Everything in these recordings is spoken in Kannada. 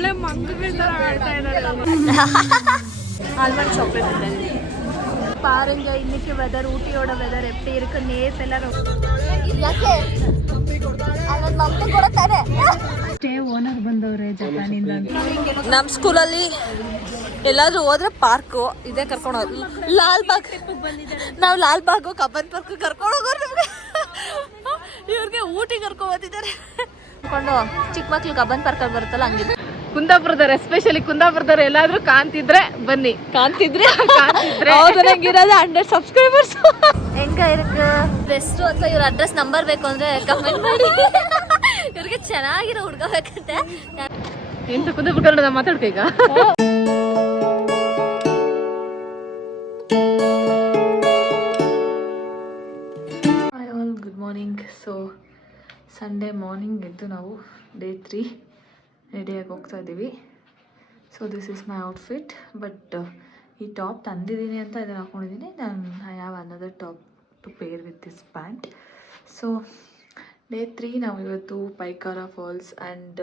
ಒಳ್ಳೆ ಮಂಗಗಳ ತರ ಆಡ್ತಾ ಇದ್ದಾರೆ. ஆல்மண்ட் சாக்லேட் இல்லை பாருங்க. இன்னைக்கு வெதர் ஊட்டியோட வெதர் எப்படி இருக்கு. நேத்து எல்லாரும் ಸ್ಟೇ ಓನರ್ ಬಂದವ್ರೆ ಜಪಾನಿಂದ. ನಮ್ಮ ಸ್ಕೂಲಲ್ಲಿ ಎಲ್ಲಾದ್ರೂ ಹೋದ್ರೆ ಪಾರ್ಕು ಇದೇ ಕರ್ಕೊಂಡು ಹೋದ್ರು. ಲಾಲ್ಬಾಗ್ ನಾವು ಲಾಲ್ಬಾಗು ಕಬ್ಬನ್ ಪಾರ್ಕ್ ಕರ್ಕೊಂಡು ಹೋಗೋರು. ನಮ್ಗೆ ಇವ್ರಿಗೆ ಊಟಿ ಕರ್ಕೊಂಡು ಬಂದಿದ್ದಾರೆ. ಕರ್ಕೊಂಡು ಚಿಕ್ಕ ಮಕ್ಳು ಕಬ್ಬನ್ ಪಾರ್ಕ್ ಅಲ್ಲಿ ಬರುತ್ತಲ್ಲ ಹಂಗಿದೆ. ಕುಂದಾಪುರದವ್ರು ಎಸ್ಪೆಷಲಿ ಕುಂದಾಪುರದವ್ರು ಎಲ್ಲಾದ್ರೂ ಕಾಣ್ತಿದ್ರೆ ಬನ್ನಿ. ಕಾಣ್ತಿದ್ರೆ ಹೌದು. ನಂಗಿರೋದು 100 ಸಬ್ಸ್ಕ್ರೈಬರ್ಸ್. ಹೆಂಗ ಇருக்கு ಬೆಸ್ಟ್ ಅಥವಾ ಇವ್ರ ಅಡ್ರೆಸ್ ನಂಬರ್ ಬೇಕು ಅಂದ್ರೆ ಕಮೆಂಟ್ ಮಾಡಿ. ಇವ್ರಿಗೆ ಚೆನ್ನಾಗಿರೋ ಹುಡುಗ ಬೇಕಂತೆ. ಎಂತ ಕುಂದಾಪುರ ಕನ್ನಡ ಮಾತಾಡ್ಕ ಈಗ. Good morning. So Sunday morning ಎದ್ದು ನಾವು ಡೇ 3 ರೆಡಿಯಾಗಿ ಹೋಗ್ತಾ ಇದ್ದೀವಿ. So this is my outfit. But ಈ ಟಾಪ್ ತಂದಿದ್ದೀನಿ ಅಂತ ಇದನ್ನು ಹಾಕ್ಕೊಂಡಿದ್ದೀನಿ. ನಾನು I have another top to pair with this pant. So day 3 ನಾವು ಇವತ್ತು Pykara falls and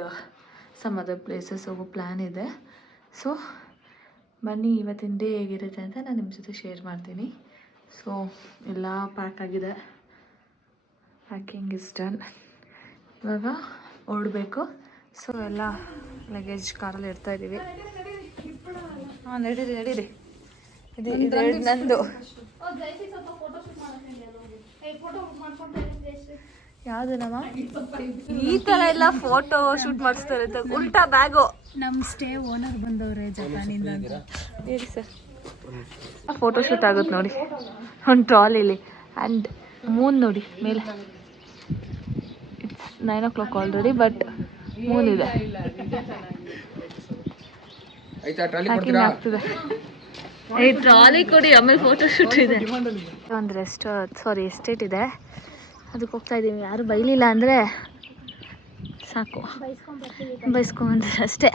some other places ಹೋಗೋ ಪ್ಲ್ಯಾನ್ ಇದೆ. ಸೊ ಬನ್ನಿ ಇವತ್ತಿನ ಡೇ ಹೇಗಿರುತ್ತೆ ಅಂತ ನಾನು ನಿಮ್ಮ ಜೊತೆ ಶೇರ್ ಮಾಡ್ತೀನಿ. ಸೊ ಎಲ್ಲ ಪ್ಯಾಕ್ ಆಗಿದೆ. Packing is done. ಇವಾಗ ಹೊರಡಬೇಕು. ಸೊ ಎಲ್ಲ ಲಗೇಜ್ ಕಾರಲ್ಲಿ ಇಡ್ತಾ ಇದ್ದೀವಿ. ಹಾಂ ನಡೀರಿ ನಡೀರಿ. ಇದು ನಂದು. ಯಾವುದು ನಮ್ಮ ಈ ಥರ ಎಲ್ಲ ಫೋಟೋ ಶೂಟ್ ಮಾಡಿಸ್ತಾರೆ. ಉಲ್ಟಾ ಬ್ಯಾಗು. ನಮ್ಮ ಸ್ಟೇ ಓನರ್ ಬಂದವ್ರೆ ಜಪಾನಿಂದ ಅಂತ ಹೇಳಿ ಸರ್. ಫೋಟೋ ಶೂಟ್ ಆಗುತ್ತೆ ನೋಡಿ ಒಂದು ಟ್ರಾಲಿಲಿ. ಆ್ಯಂಡ್ ಮೂನ್ ನೋಡಿ ಮೇಲೆ. It's 9 o'clock already. But Moon ಇದೆ. ಪ್ಯಾಕಿಂಗ್ ಆಗ್ತಿದೆ. ಈ ಟ್ರಾಲಿ ಕೊಡಿ ಆಮೇಲೆ ಫೋಟೋ ಶೂಟ್ ಇದೆ. ಒಂದು ಎಸ್ಟೇಟ್ ಇದೆ, ಅದಕ್ಕೆ ಹೋಗ್ತಾ ಇದ್ದೀವಿ. ಯಾರು ಬೈಲಿಲ್ಲ ಅಂದರೆ ಸಾಕು, ಬೈಸ್ಕೊಂಡ್ರೆ ಅಷ್ಟೇ.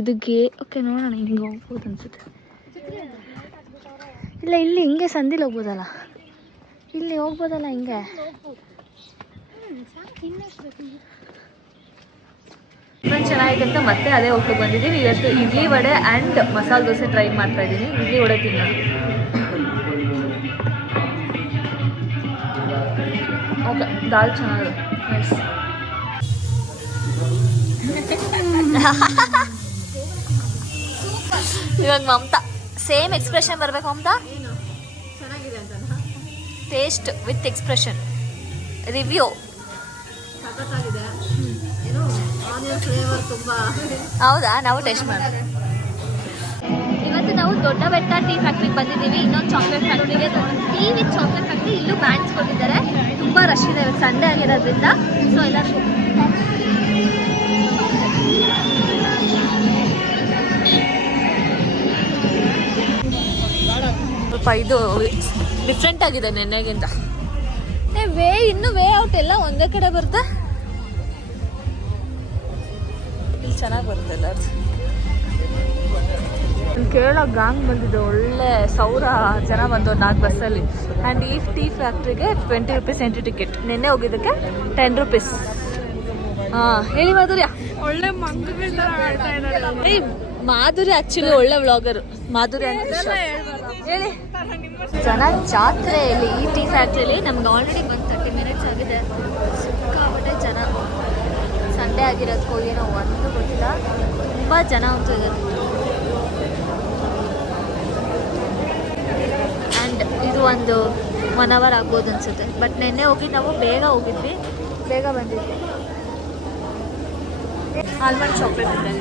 ಇದಕ್ಕೆ ಓಕೆ ನೋಡೋಣ. ಹಿಂಗೆ ಹೋಗ್ಬೋದು ಅನ್ಸುತ್ತೆ. ಇಲ್ಲ ಇಲ್ಲಿ ಹಿಂಗೆ ಸಂದಿಲಿ ಹೋಗ್ಬೋದಲ್ಲ. ಇಲ್ಲಿ ಹೋಗ್ಬೋದಲ್ಲ ಹಿಂಗೆ. ಡಿಫ್ರೆಂಟ್ ಚೆನ್ನಾಗಿದೆ ಅಂತ ಮತ್ತೆ ಅದೇ ಹೋಗ್ಲಿಕ್ಕೆ ಬಂದಿದ್ದೀವಿ. ಇವತ್ತು ಇಡ್ಲಿ ವಡೆ ಆ್ಯಂಡ್ ಮಸಾಲೆ ದೋಸೆ ಟ್ರೈ ಮಾಡ್ತಾ ಇದ್ದೀನಿ. ಇಡ್ಲಿ ವಡೆ ತಿನ್ನೋದು. ಓಕೆ ದಾಲ್ ಚೆನ್ನಾಗಿದೆ. ಎಸ್ ಇವಾಗ ಮಮತಾ ಸೇಮ್ ಎಕ್ಸ್ಪ್ರೆಷನ್ ಬರಬೇಕು. ಮಮತಾ ಚೆನ್ನಾಗಿದೆ ಅಂತ ಟೇಸ್ಟ್ ವಿತ್ ಎಕ್ಸ್ಪ್ರೆಷನ್ ರಿವ್ಯೂ. ಸಖತ್ತಾಗಿದೆ. ಏನು ಆನಿಯನ್ ಫ್ಲೇವರ್ ತುಂಬಾ. ಹೌದಾ? ನಾವು ಟೇಸ್ಟ್ ಮಾಡೋಣ. ಇವತ್ತು ನಾವು ದೊಡ್ಡ ಬೆಟ್ಟ ಟೀ ಫ್ಯಾಕ್ಟ್ರಿಗೆ ಬಂದಿದ್ದೀವಿ. ಇನ್ನೊಂದು ಚಾಕ್ಲೇಟ್ ಫ್ಯಾಕ್ಟ್ರಿಗೆ. ಟೀ ವಿತ್ ಚಾಕ್ಲೇಟ್ ಫ್ಯಾಕ್ಟ್ರಿ ಇಲ್ಲೂ ಬ್ಯಾಂಡ್ಸ್ ಕೊಟ್ಟಿದ್ದಾರೆ. ತುಂಬ ರಶ್ ಇದೆ ಇವತ್ತು ಸಂಡೇ ಆಗಿರೋದ್ರಿಂದ. ಸೊ ಎಲ್ಲರಿಗೂ ಸ್ವಲ್ಪ ಇದು ಡಿಫ್ರೆಂಟ್ ಆಗಿದೆ ನೆನ್ನೆಗಿಂತ. ಇನ್ನೂ ವೇ ಔಟ್ ಎಲ್ಲ ಒಂದೇ ಕಡೆ ಬರುತ್ತೆ. ಇಲ್ಲಿ ಚೆನ್ನಾಗಿ ಬರುತ್ತೆ ಎಲ್ಲ. ಕೇರಳ ಗಾಂಗ್ ಬಂದಿದೆ. ಒಳ್ಳೆ 1000 ಜನ ಬಂದವ್ರು 4 ಬಸ್ಸಲ್ಲಿ. ಆ್ಯಂಡ್ ಈ ಟೀ ಫ್ಯಾಕ್ಟ್ರಿಗೆ 20 rupees ಎಂಟ್ರಿ ಟಿಕೆಟ್. ನಿನ್ನೆ ಹೋಗಿದ್ದಕ್ಕೆ 10 rupees. ಹಾಂ ಹೇಳಿ ಮಾಧುರ್ಯ. ಒಳ್ಳೆ ಮಂಗಗಳ ತರ ಆಡ್ತಾ ಇದ್ದಾರೆ. ಮಾಧುರ್ಯ ಆ್ಯಕ್ಚುಲಿ ಒಳ್ಳೆ ವ್ಲಾಗರ್. ಮಾಧುರ್ಯ ಹೇಳಿ. ಜನ ಜಾತ್ರೆಯಲ್ಲಿ ಈ ಟೀ ಫ್ಯಾಕ್ಟ್ರಿಯಲ್ಲಿ ನಮ್ಗೆ ಆಲ್ರೆಡಿ ಬಂದು 30 minutes ಆಗಿದೆ. ಸಿಕ್ಕಾಪಟ್ಟೆ ಜನ. ಸಂಡೇ ಆಗಿರೋದಕ್ಕೋ ಏನೋ ಒಂದು ಗೊತ್ತಿಲ್ಲ. ತುಂಬ ಜನ ಅಂತೂ ಇದೆ. ಆ್ಯಂಡ್ ಇದು ಒಂದು 1 hour ಆಗ್ಬೋದು ಅನಿಸುತ್ತೆ. ಬಟ್ ನಿನ್ನೆ ಹೋಗಿ ನಾವು ಬೇಗ ಹೋಗಿದ್ವಿ, ಬೇಗ ಬಂದಿದ್ವಿ. ಆಲ್ಮಂಡ್ ಚಾಕ್ಲೇಟ್ ಇದೆ.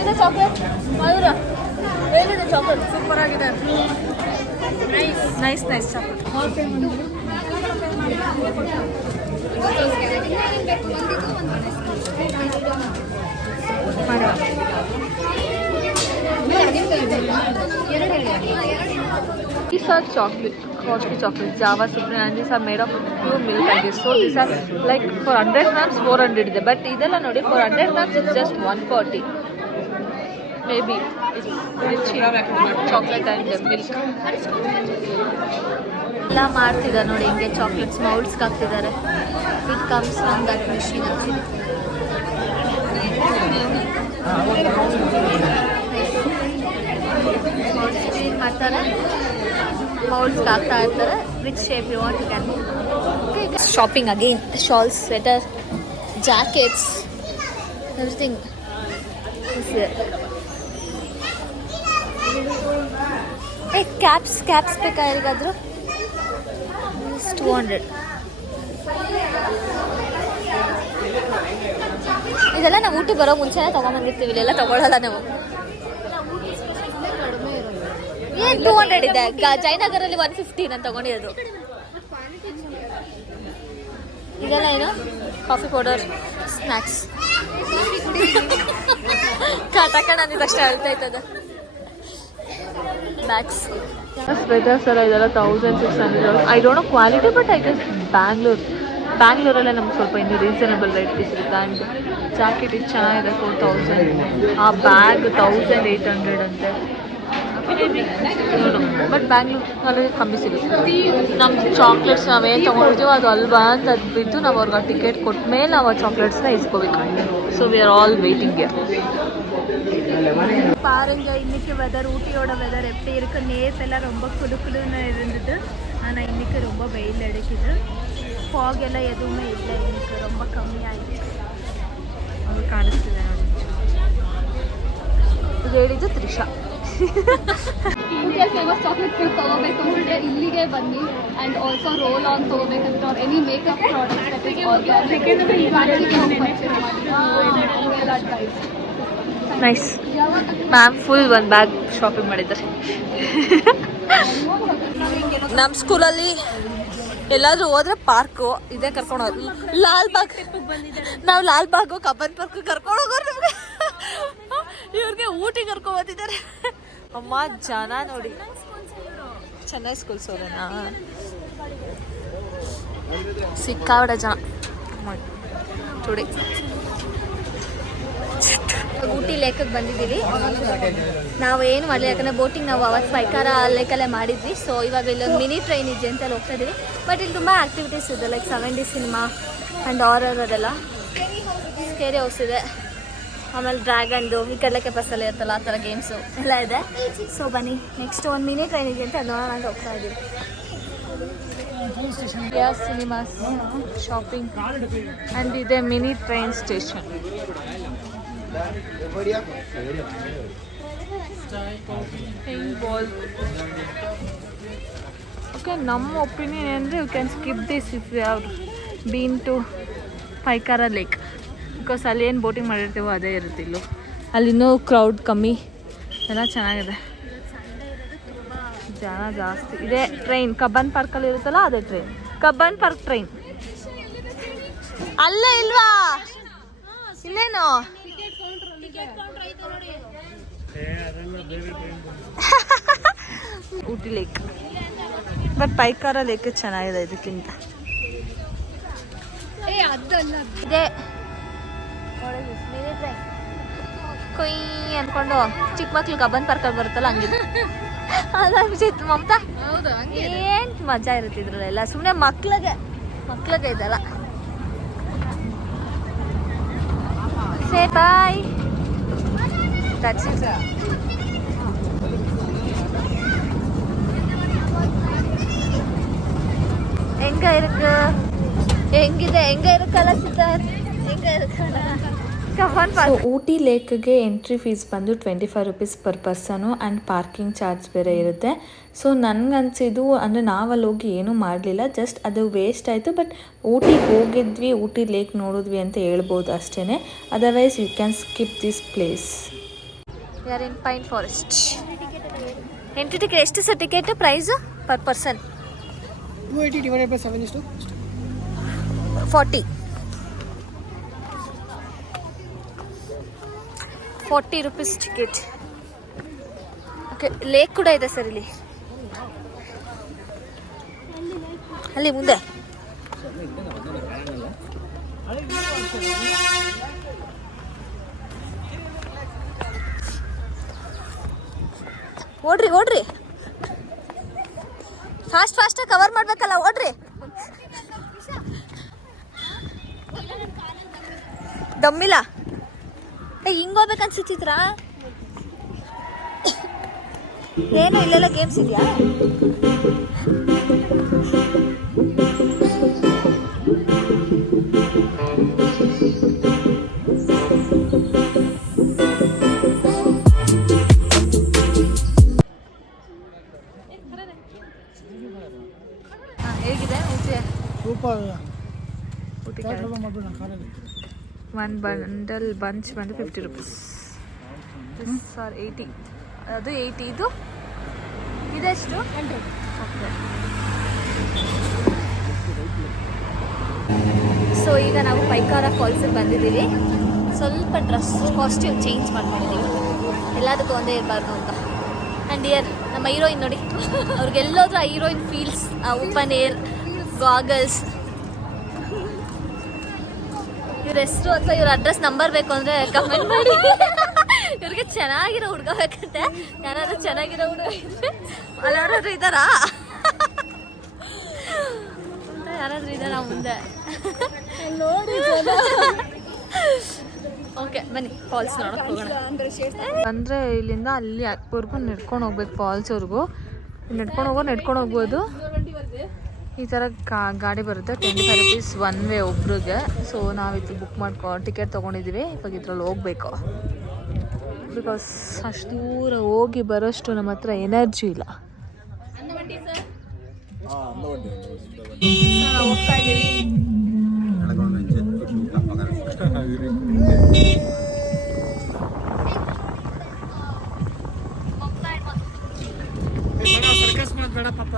ಇದೆ ಚಾಕ್ಲೇಟ್ ಮಯೂರ ಹೇಗಿದೆ? ಚಾಕ್ಲೇಟ್ ಸೂಪರ್ ಆಗಿದೆ. Nice nice chocolate. These are costly chocolates, Java Supreme, and these are made of pure milk, I guess. So these are like for 100 grams 400 ಇದೆ. ಬಟ್ ಇದೆಲ್ಲ ನೋಡಿ for 100 grams it's just 140. Maybe it's very cheap. Chocolate and milk. ಎಲ್ಲ ಮಾಡ್ತಿದ್ದಾರೆ ನೋಡಿ ಹಿಂಗೆ ಚಾಕ್ಲೇಟ್ಸ್ ಮೌಲ್ಡ್ಸ್ಗೆ ಹಾಕ್ತಿದ್ದಾರೆ. It comes from that machine. ಇರ್ತಾರೆ, ಮೌಲ್ಡ್ಸ್ಗೆ ಹಾಕ್ತಾ ಇರ್ತಾರೆ. Which shape you want you can. Shopping again, shawls, sweater, jackets, everything is there. Caps ಬೇಕಾ ಯಾರಿಗಾದ್ರು? 200. ಇದೆಲ್ಲ ನಾವು ಊಟಿ ಬರೋ ಮುಂಚೆನೇ ತೊಗೊಂಬಂದಿರ್ತೀವಿ, ಇಲ್ಲೆಲ್ಲ ತೊಗೊಳಲ್ಲ ನಾವು. ಏನು 200 ಇದೆ, ಜಯನಗರಲ್ಲಿ 150 ನಾನು ತೊಗೊಂಡಿರೋದು. ಇದೆಲ್ಲ ಏನು? Coffee powder, snacks. ತಗೊಂಡು ಅಂದಿದ್ದಷ್ಟೇ ಹೇಳ್ತಾ ಇರ್ತದೆ. ಬ್ಯಾಗ್ಸ್, ಸ್ವೆಟರ್ಸ್ ಎಲ್ಲ ಇದೆಲ್ಲ 1600. I don't know quality, but I guess ಬ್ಯಾಂಗ್ಳೂರಲ್ಲೇ ನಮ್ಗೆ ಸ್ವಲ್ಪ ಇನ್ನೂ ರೀಸನಬಲ್ ರೇಟ್ಗೆ ಸಿಗುತ್ತೆ. ಆ್ಯಂಡ್ ಜಾಕೆಟ್ ಇದು ಚೆನ್ನಾಗಿದೆ, 4000. ಆ ಬ್ಯಾಗ್ 1800 ಅಂತೆ. ಬಟ್ ಬ್ಯಾಂಗ್ಳೂರಲ್ಲಿ ಕಮ್ಮಿ ಸಿಗುತ್ತೆ. ನಮ್ಮ ಚಾಕ್ಲೇಟ್ಸ್ ನಾವೇನು ತೊಗೊಂಡಿರ್ತೀವೋ ಅದು ಅಲ್ವಾ ಅಂತ ಅದು ಬಿದ್ದು ನಾವು ಅವ್ರಿಗೆ ಟಿಕೆಟ್ ಕೊಟ್ಟ ಮೇಲೆ ನಾವು ಆ ಚಾಕ್ಲೇಟ್ಸ್ನ ಇಸ್ಕೋಬೇಕು. So we are all waiting here. பாருங்க இன்னைக்கு வெதர், ஊட்டியோட வெதர் எப்படி இருக்கு. நேத்தெல்லாம் ரொம்ப குளுன்னு இருந்தது, ஆனால் இன்னைக்கு ரொம்ப வெயில் அடிக்குது. ಫಾಗ್ ಎಲ್ಲ ಎದುವೇ ಇಲ್ಲ, ಇನ್ನಕ್ಕೆ ரொம்ப ಕಮ್ಮಿಯಾಯಿತು. ಅದು ಕಾಣಿಸ್ತಿದೆ ನೋಡಿ. ಇದು ಹೇಳಿದ್ದು ತ್ರಿಷಾ. ಊಟಿಯ ಫೇಮಸ್ ಚಾಕ್ಲೇಟ್ ಕೇಕ್ ತೊಗೋಬೇಕು ಅಂದರೆ ಇಲ್ಲಿಗೆ ಬನ್ನಿ. ಆ್ಯಂಡ್ ಆಲ್ಸೋ ರೋಲ್ ಆನ್ ತೊಗೋಬೇಕಂತ ಅವ್ರು any makeup products that is organic ಫ್ಯಾಕ್ಟ್ರಿಗೆ ಹೋಗಿ ಪರ್ಚೇಸ್ ಮಾಡಿ. ನೈಸ್. ಮ್ಯಾಮ್ ಫುಲ್ ಒಂದು ಬ್ಯಾಗ್ ಶಾಪಿಂಗ್ ಮಾಡಿದ್ದಾರೆ. ನಮ್ಮ ಸ್ಕೂಲಲ್ಲಿ ಎಲ್ಲಾದರೂ ಹೋದ್ರೆ ಪಾರ್ಕು ಇದೇ ಕರ್ಕೊಂಡು ಹೋದ್ರು. ಲಾಲ್ಬಾಗ್, ನಾವು ಲಾಲ್ಬಾಗು ಕಬ್ಬನ್ ಪಾರ್ಕು ಕರ್ಕೊಂಡು ಹೋಗೋರು. ನಮಗೆ ಇವ್ರಿಗೆ ಊಟಿ ಕರ್ಕೊಂಡು ಬಂದಿದ್ದಾರೆ. ಅಮ್ಮ ಜನ ನೋಡಿ, ಚೆನ್ನೈ ಸ್ಕೂಲ್ಸ್ ಅವರೇನಾ? ಸಿಕ್ಕಾಬಿಡ ಜನ ನೋಡಿ. ಊಟಿ ಲೇಕಕ್ಕೆ ಬಂದಿದ್ದೀವಿ. ನಾವು ಏನು ಮಾಡಲಿ, ಯಾಕಂದರೆ ಬೋಟಿಂಗ್ ನಾವು ಅವತ್ತು ಪೈಕಾರ ಲೇಕಲ್ಲೇ ಮಾಡಿದ್ವಿ. ಸೊ ಇವಾಗ ಇಲ್ಲೊಂದು ಮಿನಿ ಟ್ರೈನ್ ಇದೆ ಅಂತ ಹೋಗ್ತಾ ಇದ್ದೀವಿ. ಬಟ್ ಇಲ್ಲಿ ತುಂಬ ಆ್ಯಕ್ಟಿವಿಟೀಸ್ ಇದೆ, ಲೈಕ್ 70 ಸಿನಿಮಾ ಆ್ಯಂಡ್ ಹಾರರ್ ಅದೆಲ್ಲ. ಸ್ಕೇರಿ ಹೌಸ್ ಇದೆ, ಆಮೇಲೆ ಡ್ರ್ಯಾಗನ್ದು, ಈ ಕಡಲೆಕಾಯಿ ಬಸ್ಸಲ್ಲಿ ಇರ್ತಲ್ಲ ಆ ಥರ ಗೇಮ್ಸು ಎಲ್ಲ ಇದೆ. ಸೊ ಬನ್ನಿ, ನೆಕ್ಸ್ಟ್ ಒಂದು ಮಿನಿ ಟ್ರೈನ್ ಇದೆ ಅಂತ ಅದು ನೋಡೋಣ ಅಂತ ಹೋಗ್ತಾ ಇದ್ದೀವಿ. ಸಿನಿಮಾಸ್, ಶಾಪಿಂಗ್ ಆ್ಯಂಡ್ ಇದೆ ಮಿನಿ ಟ್ರೈನ್ ಸ್ಟೇಷನ್. ಓಕೆ, ನಮ್ಮ ಒಪಿನಿಯನ್ ಅಂದರೆ you can skip this if you have been to Pykara lake. Because ಅಲ್ಲಿ ಏನು ಬೋಟಿಂಗ್ ಮಾಡಿರ್ತೀವೋ ಅದೇ ಇರುತ್ತಿಲ್ಲ. ಅಲ್ಲಿನ್ನೂ ಕ್ರೌಡ್ ಕಮ್ಮಿ, ಎಲ್ಲ ಚೆನ್ನಾಗಿದೆ, ಜನ ಜಾಸ್ತಿ. ಇದೇ ಟ್ರೈನ್ ಕಬ್ಬನ್ ಪಾರ್ಕಲ್ಲಿ ಇರುತ್ತಲ್ಲ, ಅದೇ ಟ್ರೈನ್, ಕಬ್ಬನ್ ಪಾರ್ಕ್ ಟ್ರೈನ್. ಅಲ್ಲೇ ಇಲ್ವಾ? ಇಲ್ಲೇನು ಊಟಿ ಲೇಕ್. ಬಟ್ ಪೈಕಾರ ಲೇಕ್ ಚೆನ್ನಾಗಿದೆ ಇದಕ್ಕಿಂತ. ಇದೆ ಕೊಯ್ ಅಂದ್ಕೊಂಡು ಚಿಕ್ಕ ಮಕ್ಳು ಕಬ್ಬನ್ ಪಾರ್ಕಲ್ಲಿ ಬರುತ್ತಲ್ಲ ಹಂಗಿದೆ. ಅದಾಗ್ಬಿಟ್ಟಿತ್ತು ಮಮತಾ. ಏನು ಮಜಾ ಇರುತ್ತಿದ್ರಲ್ಲ, ಸುಮ್ಮನೆ ಮಕ್ಳಿಗೆ ಇದೆಲ್ಲ. ಸೇ ಬಾಯ್. That's it. ಹೆಂಗೆ ಇರುತ್ತಲ್ಲ ಸಿದ್ಧಾರ್ಥ್, ಹೆಂಗೆ ಇರುತ್ತಲ್ಲ. ಸೊ ಊಟಿ ಲೇಕ್ಗೆ ಎಂಟ್ರಿ ಫೀಸ್ ಬಂದು 25 rupees per person and parking charge ಬೇರೆ ಇರುತ್ತೆ. ಸೊ ನನಗನ್ಸಿದ್ದು ಅಂದರೆ ನಾವಲ್ಲಿ ಹೋಗಿ ಏನೂ ಮಾಡಲಿಲ್ಲ, ಜಸ್ಟ್ ಅದು ವೇಸ್ಟ್ ಆಯಿತು. ಬಟ್ ಊಟಿಗೆ ಹೋಗಿದ್ವಿ, ಊಟಿ ಲೇಕ್ ನೋಡಿದ್ವಿ ಅಂತ ಹೇಳ್ಬೋದು ಅಷ್ಟೇ. Otherwise you can skip this place. We are in pine forest. Entry ticket ಎಷ್ಟು sir? Ticket price per person 280 divided by 7 is to 40 rupees ticket. Okay, lake ಕೂಡ ಇದೆ ಸರ್ ಇಲ್ಲಿ, ಅಲ್ಲಿ ಮುಂದೆ. ಓಡ್ರಿ ಫಾಸ್ಟ್ ಕವರ್ ಮಾಡ್ಬೇಕಲ್ಲ, ಓಡ್ರಿ. ದಮ್ಮಿಲ್ಲ, ಹಿಂಗೆ ಹೋಗ್ಬೇಕನ್ಸುತ್ತಿದ್ರ. ಏನು ಇಲ್ಲೆಲ್ಲ ಗೇಮ್ಸ್ ಇದೆಯಾ? ಹೇಗಿದೆ ಊಟಿ? ಸೂಪರ್. ಊಟಿ ಮಾಡ್ಬಿಡೋಣ ಕಾರಲ್ಲಿ. ಒನ್ ಬಂಡಲ್ ಬಂಚ್ ಬಂದು 50 rupees. This are 80. ಅದು 80. ಇದೆಷ್ಟು? 100. ಓಕೆ. ಸೊ ಈಗ ನಾವು ಪೈಕಾರ ಫಾಲ್ಸಿಗೆ ಬಂದಿದ್ದೀವಿ. ಸ್ವಲ್ಪ ಕಾಸ್ಟ್ಯೂಮ್ ಚೇಂಜ್ ಮಾಡ್ಕೊಂಡಿದ್ದೀವಿ, ಎಲ್ಲದಕ್ಕೂ ಒಂದೇ ಇರಬಾರ್ದು ಅಂತ. ಆ್ಯಂಡ್ ಇಯರ್ ನಮ್ಮ ಹೀರೋಯಿನ್ ನೋಡಿ, ಅವ್ರಿಗೆಲ್ಲೋದ್ರೂ ಆ ಹೀರೋಯಿನ್ ಫೀಲ್ಸ್, ಆ ಓಪನ್ ಏರ್ ಗಾಗಲ್ಸ್. ಇವ್ರ ಹೆಸರು ಅಥವಾ ಇವ್ರ ಅಡ್ರೆಸ್ ನಂಬರ್ ಬೇಕು ಅಂದರೆ ಕಮೆಂಟ್ ಮಾಡಿ. ಇವ್ರಿಗೆ ಚೆನ್ನಾಗಿರೋ ಹುಡುಗ ಬೇಕಂತೆ. ಯಾರಾದ್ರೂ ಚೆನ್ನಾಗಿರೋ ಹುಡುಗ ಇದ್ರೆ ಅಲ್ಲಾದ್ರೂ ಇದ್ದಾರಾ? ಯಾರಾದ್ರೂ ಇದ್ದಾರಾ ಮುಂದೆ ನೋಡಿ? ಓಕೆ ಬನ್ನಿ ಫಾಲ್ಸ್ ನೋಡೋಕೆ ಹೋಗೋಣ. ಅಂದರೆ ಇಲ್ಲಿಂದ ಅಲ್ಲಿ ಅಕ್ವರೆಗೂ ನಡ್ಕೊಂಡು ಹೋಗ್ಬೇಕು, ಫಾಲ್ಸ್ವರೆಗೂ. ನಡ್ಕೊಂಡು ಹೋಗ್ಬೋದು. ಈ ಥರ ಗಾಡಿ ಬರುತ್ತೆ. 25 rupees ಒನ್ ವೇ ಒಬ್ರಿಗೆ. ಸೊ ನಾವಿತ್ತು ಬುಕ್ ಟಿಕೆಟ್ ತೊಗೊಂಡಿದ್ದೀವಿ. ಇವಾಗ ಇದ್ರಲ್ಲಿ ಹೋಗ್ಬೇಕು. ಬಿಕಾಸ್ ಅಷ್ಟು ದೂರ ಹೋಗಿ ಬರೋಷ್ಟು ನಮ್ಮ ಹತ್ರ ಎನರ್ಜಿ ಇಲ್ಲ. ನಾವು ಹೋಗ್ತಾ ಇದ್ದೀವಿ. ಸರ್ಕಸ್ ಮಾಡೋದು ಬೇಡ ಪಾಪ.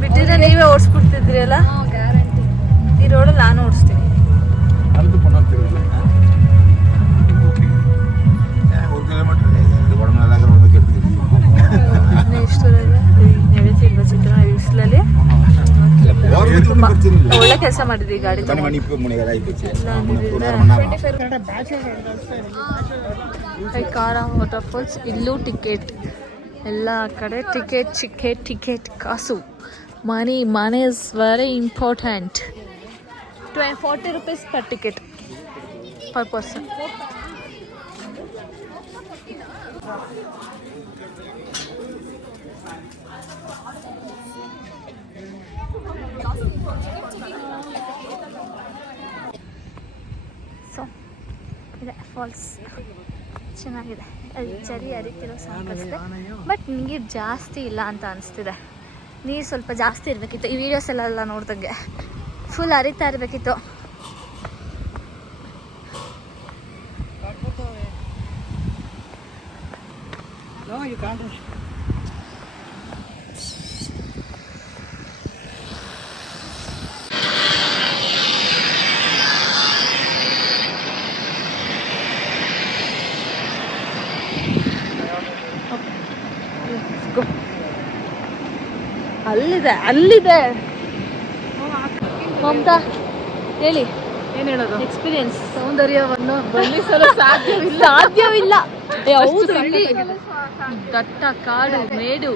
ಬಿಟ್ಟಿದ್ರೆ ನೀವೇ ಓಡಿಸ್ಬಿಡ್ತಿದ್ರಿ ಅಲ್ಲ? ಗ್ಯಾರಂಟಿ. ಈ ರೋಡಲ್ಲಿ ನಾನು ಓಡಿಸ್ತೀನಿ. ಬಿಸಿಲಲ್ಲಿ ಒಳ್ಳೆ ಕೆಲಸ ಮಾಡಿದ್ವಿ ಗಾಡಿ. ಪೈಕಾರ ವಾಟರ್ ಫಾಲ್ಸ್, ಇಲ್ಲೂ ಟಿಕೆಟ್. ಎಲ್ಲ ಕಡೆ ಟಿಕೆಟ್ ಕಾಸು. Money is very important. 40 rupees per ticket per person. So ಇದೆ ಫಾಲ್ಸ್, ಚೆನ್ನಾಗಿದೆ. ಅಲ್ಲಿ ಚರಿ ಹರಿತಿರೋ ಸಾಕಷ್ಟೇ, ಬಟ್ ನೀರು ಜಾಸ್ತಿ ಇಲ್ಲ ಅಂತ ಅನಿಸ್ತಿದೆ. ನೀರು ಸ್ವಲ್ಪ ಜಾಸ್ತಿ ಇರಬೇಕಿತ್ತು. ಈ ವಿಡಿಯೋಸ್ ಎಲ್ಲ ನೋಡ್ದಂಗೆ ಫುಲ್ ಹರಿತಾ ಇರಬೇಕಿತ್ತು. ಅಲ್ಲಿದೆ ಮಮತಾ ಹೇಳಿ, ಏನು ಹೇಳೋದು? ಎಕ್ಸ್ಪೀರಿಯನ್ಸ್. ಸೌಂದರ್ಯವನ್ನು ಬಣ್ಣಿಸಲು ಸಾಧ್ಯವಿಲ್ಲ. ಹೌದು, ಇಲ್ಲಿ ದಟ್ಟ ಕಾಡು ಮೇಡು.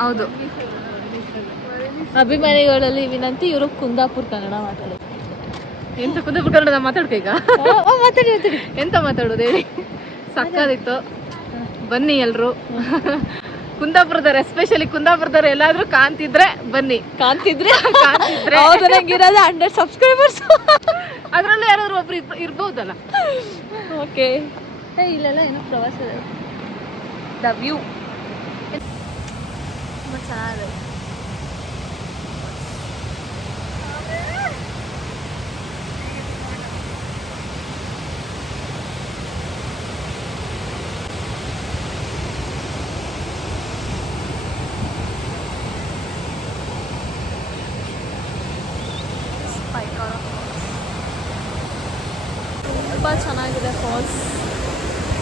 ಹೌದು, ಅಭಿಮಾನಿಗಳಲ್ಲಿ ವಿನಂತಿ, ಇವರು ಕುಂದಾಪುರ ಕನ್ನಡ ಮಾತಾಡೋದು. ಎಂತ ಕುಂದಾಪುರ ಕನ್ನಡ ಮಾತಾಡ್ಕ ಈಗ? ಮಾತಾಡಿ. ಎಂತ ಮಾತಾಡೋದು ಹೇಳಿ? ಸಕ್ಕದಿತ್ತು. ಬನ್ನಿ ಎಲ್ರು. ಕುಂದಾಪುರದವ್ರು, ಎಸ್ಪೆಷಲಿ ಕುಂದಾಪುರದವ್ರು ಎಲ್ಲಾದ್ರೂ ಕಾಣ್ತಿದ್ರೆ ಬನ್ನಿ. ಕಾಣ್ತಿದ್ರೆ ನಂಗಿರೋದು 100 subscribers. ಅದ್ರಲ್ಲೂ ಯಾರಾದ್ರು ಒಬ್ರು ಇರ್ಬೋದಲ್ಲ. ಓಕೆ. ಇಲ್ಲೆಲ್ಲ ಏನೋ ಪ್ರವಾಸ, ದ ವ್ಯೂ ತುಂಬ ಚೆನ್ನಾಗಿದೆ. ತುಂಬ ಚೆನ್ನಾಗಿದೆ ಫಾಲ್ಸ್,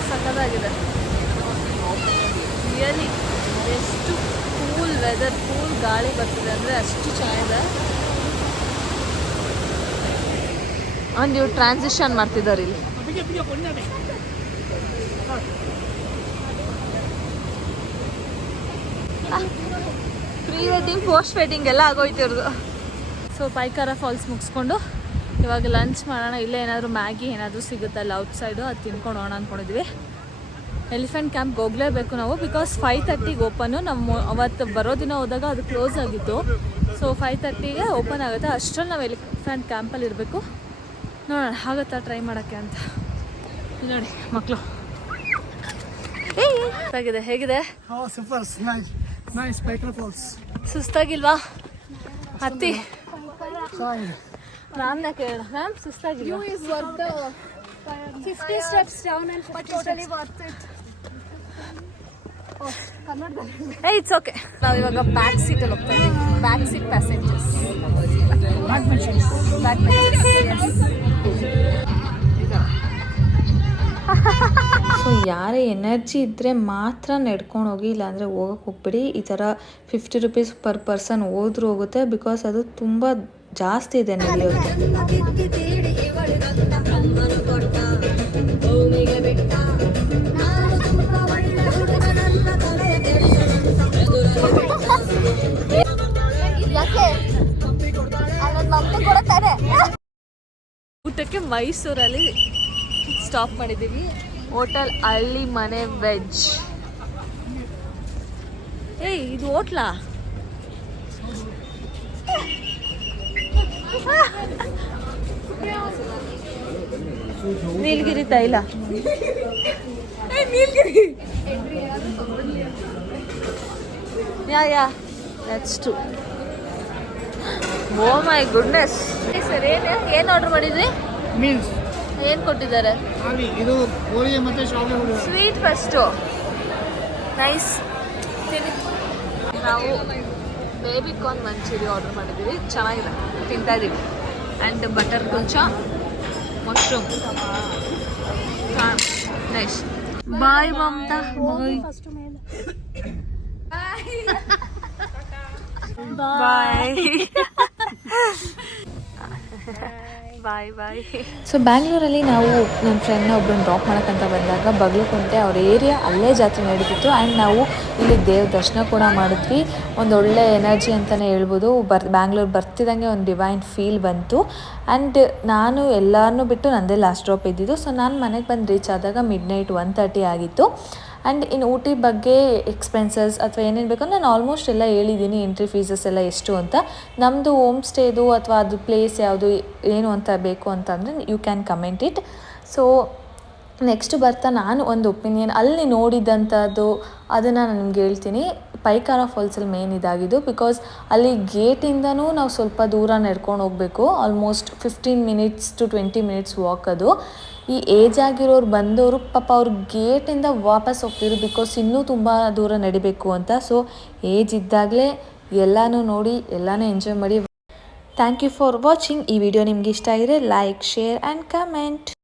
ಸಕ್ಕತ್ತಾಗಿದೆ. ರಿಯಲಿ ಎಷ್ಟು ಕೂಲ್ ವೆದರ್, ಕೂಲ್ ಗಾಳಿ ಬರ್ತಿದೆ ಅಂದರೆ ಅಷ್ಟು ಚೆನ್ನಾಗಿದೆ. ಆ್ಯಂಡ್ ಇವ್ರು ಟ್ರಾನ್ಸಿಷನ್ ಮಾಡ್ತಿದ್ದಾರೆ ಇಲ್ಲಿ. ಪ್ರೀ ವೆಡ್ಡಿಂಗ್, ಪೋಸ್ಟ್ ವೆಡ್ಡಿಂಗ್ ಎಲ್ಲ ಆಗೋಯ್ತು ಇವ್ರದ್ದು. ಸೊ ಪೈಕಾರ ಫಾಲ್ಸ್ ಮುಗಿಸ್ಕೊಂಡು ಇವಾಗ ಲಂಚ್ ಮಾಡೋಣ. ಇಲ್ಲೇ ಏನಾದರೂ ಮ್ಯಾಗಿ ಏನಾದರೂ ಸಿಗುತ್ತಲ್ಲ ಔಟ್ಸೈಡು, ಅದು ತಿನ್ಕೊಂಡು ಹೋಗೋಣ ಅಂದ್ಕೊಂಡಿದ್ವಿ. ಎಲಿಫೆಂಟ್ ಕ್ಯಾಂಪ್ಗೆ ಹೋಗಲೇಬೇಕು ನಾವು, ಬಿಕಾಸ್ 5:30ಗೆ ಓಪನು. ನಮ್ಮ ಅವತ್ತು ಬರೋ ದಿನ ಹೋದಾಗ ಅದು ಕ್ಲೋಸ್ ಆಗಿತ್ತು. ಸೊ 5:30ಗೆ ಓಪನ್ ಆಗುತ್ತೆ. ಅಷ್ಟರಲ್ಲಿ ನಾವು ಎಲಿಫೆಂಟ್ ಕ್ಯಾಂಪಲ್ಲಿ ಇರಬೇಕು. ನೋಡೋಣ ಆಗುತ್ತಾ ಟ್ರೈ ಮಾಡೋಕ್ಕೆ ಅಂತ. ನೋಡಿ ಮಕ್ಕಳು ಹೇಗಿದೆ ಹೇಗಿದೆ? Super, nice nice. Pykara falls ಸುಸ್ತಾಗಿಲ್ವಾ ಹತ್ತಿ? ಚೆನ್ನಾಗಿದೆ. ಮ್ಯಾಮ್ನ ಕೇಳೋಣ. ಮ್ಯಾಮ್ ಸುಸ್ತಾಗಿಲ್ವಾ? 50 steps down and 50 steps worth it. It's okay. ನಾವು ಇವಾಗ ಬ್ಯಾಕ್ ಸೀಟಲ್ಲಿ ಹೋಗ್ತಾ ಇದ್ದೀವಿ. Back seat passengers. ಸೊ ಯಾರೇ ಎನರ್ಜಿ ಇದ್ದರೆ ಮಾತ್ರ ನಡ್ಕೊಂಡು ಹೋಗಿ, ಇಲ್ಲಾಂದರೆ ಹೋಗಕ್ಕೆ ಹೋಗ್ಬಿಡಿ. ಈ ಥರ 50 ರೂಪೀಸ್ ಪರ್ ಪರ್ಸನ್ ಹೋದ್ರೂ ಹೋಗುತ್ತೆ, ಬಿಕಾಸ್ ಅದು ತುಂಬ ಜಾಸ್ತಿ ಇದೆ ನಡೆಯೋದು. ಊಟಕ್ಕೆ ಮೈಸೂರಲ್ಲಿ ಸ್ಟಾಪ್ ಮಾಡಿದ್ದೀವಿ. ಹೋಟೆಲ್ ಹಳ್ಳಿ ಮನೆ ವೆಜ್. ಏಯ್ ಇದು ಹೋಟ್ಲಾ? ನೀಲಗಿರಿ ತೈಲ. ನೀಲಗಿರಿ yeah that's true. Oh my goodness. Sir ಏನು ಆರ್ಡರ್ ಮಾಡಿದ್ರಿ? ಮೀನ್ಸ್ ಏನು ಕೊಟ್ಟಿದ್ದಾರೆ? ಇದು ಹೋಳಿಗೆ ಮತ್ತೆ ಶಾವಿಗೆ ಹೋಳಿಗೆ. Sweet first. ನೈಸ್. ತಿನ್ನಿ. ನಾವು ಬೇಬಿ ಕಾರ್ನ್ ಮಂಚೂರಿ ಆರ್ಡರ್ ಮಾಡಿದ್ದೀವಿ. ಚೆನ್ನಾಗಿದೆ, ತಿಂತಾ ಇದ್ದೀವಿ. And butter kulcha, mushroom. ಹಾಂ ನೈಸ್. ಬಾಯ್ ಮಮತಾ. ಬಾಯ್ ಬಾಯ್ ಬಾಯ್. ಸೊ ಬ್ಯಾಂಗ್ಳೂರಲ್ಲಿ ನಾವು ನನ್ನ ಫ್ರೆಂಡ್ನ ಒಬ್ಬರನ್ನ ಡ್ರಾಪ್ ಮಾಡೋಕ್ಕಂತ ಬಂದಾಗ ಬಗ್ಲುಕುಂಟೆ ಅವ್ರ ಏರಿಯಾ ಅಲ್ಲೇ ಜಾತ್ರೆ ನಡೀತಿತ್ತು. ಆ್ಯಂಡ್ ನಾವು ಇಲ್ಲಿ ದೇವ್ರ ದರ್ಶನ ಕೂಡ ಮಾಡಿದ್ವಿ. ಒಂದೊಳ್ಳೆ ಎನರ್ಜಿ ಅಂತಲೇ ಹೇಳ್ಬೋದು. ಬ್ಯಾಂಗ್ಳೂರು ಬರ್ತಿದ್ದಂಗೆ ಒಂದು ಡಿವೈನ್ ಫೀಲ್ ಬಂತು. ಆ್ಯಂಡ್ ನಾನು ಎಲ್ಲರನ್ನೂ ಬಿಟ್ಟು ನನ್ನದೇ ಲಾಸ್ಟ್ ಡ್ರಾಪ್ ಇದ್ದಿದ್ದು. ಸೊ ನಾನು ಮನೆಗೆ ಬಂದು ರೀಚ್ ಆದಾಗ ಮಿಡ್ನೈಟ್ 1:30 ಆಗಿತ್ತು. ಆ್ಯಂಡ್ ಇನ್ನು ಊಟಿ ಬಗ್ಗೆ ಎಕ್ಸ್ಪೆನ್ಸಸ್ ಅಥವಾ ಏನೇನು ಬೇಕೋ ನಾನು ಆಲ್ಮೋಸ್ಟ್ ಎಲ್ಲ ಹೇಳಿದ್ದೀನಿ. ಎಂಟ್ರಿ ಫೀಸಸ್ ಎಲ್ಲ ಎಷ್ಟು ಅಂತ. ನಮ್ಮದು ಹೋಮ್ ಸ್ಟೇದು ಅಥವಾ ಅದು ಪ್ಲೇಸ್ ಯಾವುದು ಏನು ಅಂತ ಬೇಕು ಅಂತಂದರೆ you can comment it. So next ಬರ್ತಾ ನಾನು ಒಂದು ಒಪಿನಿಯನ್ ಅಲ್ಲಿ ನೋಡಿದಂಥದ್ದು ಅದನ್ನು ನಾನು ನಿಮ್ಗೆ ಹೇಳ್ತೀನಿ. ಪೈಕಾರ ಫಾಲ್ಸಲ್ಲಿ ಮೇನ್ ಇದಾಗಿದ್ದು, ಬಿಕಾಸ್ ಅಲ್ಲಿ ಗೇಟಿಂದನೂ ನಾವು ಸ್ವಲ್ಪ ದೂರ ನಡ್ಕೊಂಡು ಹೋಗಬೇಕು. Almost 15 minutes to 20 minutes walk ಅದು. ಈ ಏಜ್ ಆಗಿರೋರು ಬಂದವರು ಪಾಪ ಅವ್ರ ಗೇಟಿಂದ ವಾಪಸ್ ಹೋಗ್ತಿದ್ರು, ಬಿಕಾಸ್ ಇನ್ನೂ ತುಂಬ ದೂರ ನಡಿಬೇಕು ಅಂತ. ಸೊ ಏಜ್ ಇದ್ದಾಗಲೇ ಎಲ್ಲನೂ ನೋಡಿ ಎಲ್ಲನೂ ಎಂಜಾಯ್ ಮಾಡಿ. Thank you for watching. ಈ ವಿಡಿಯೋ ನಿಮ್ಗೆ ಇಷ್ಟ ಆಗಿದ್ರೆ ಲೈಕ್, ಶೇರ್ ಆ್ಯಂಡ್ ಕಮೆಂಟ್.